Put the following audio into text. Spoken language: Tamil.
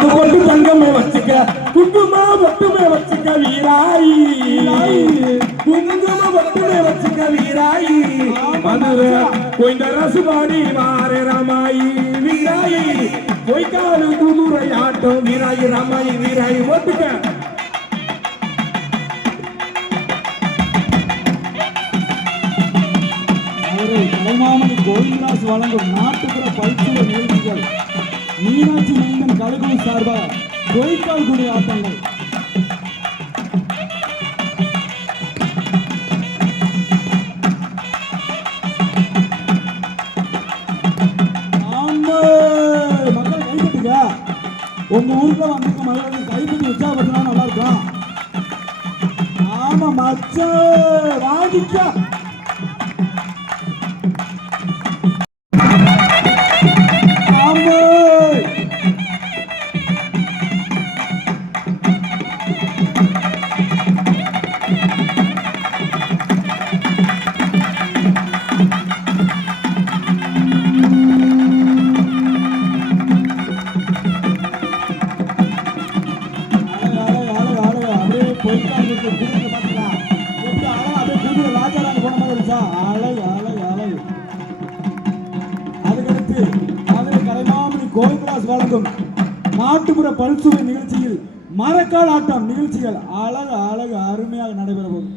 அது கொண்டு தங்கமே வச்சுக்க குங்கும மட்டுமே வச்சுக்க வீராயி குங்கும மட்டுமே வச்சுக்க வீராயி மதுரை கொஞ்ச ரசுபாடி மாறே ராமாயி வீராயி பொய்க்காலு குதுரை ஆட்டம் வீராயி ராமாயி வீராயி ஓட்டுக்க கலைமாமணி கோவிந்தராஜ் வழங்கும் நாட்டுப்புற பயிற்சிய நிகழ்ச்சிகள் மீனாட்சி மைந்தன் கலைக்குழு சார்பாக பொய்க்கால் குடி ஆட்டங்கள் மக்கள் கைப்பற்றுங்க. உங்க ஊர்ல வந்து மகளிர் கைப்பற்றி உற்சாகப்படுத்தினா நல்லா இருக்கும். ஆமா மச்ச வாடிக்க வழங்கும் நாட்டுப்புற பல்சுவை நிகழ்ச்சியில் மரக்கால் ஆட்டம் நிகழ்ச்சிகள் அழகு அழகு அருமையாக நடைபெறும்.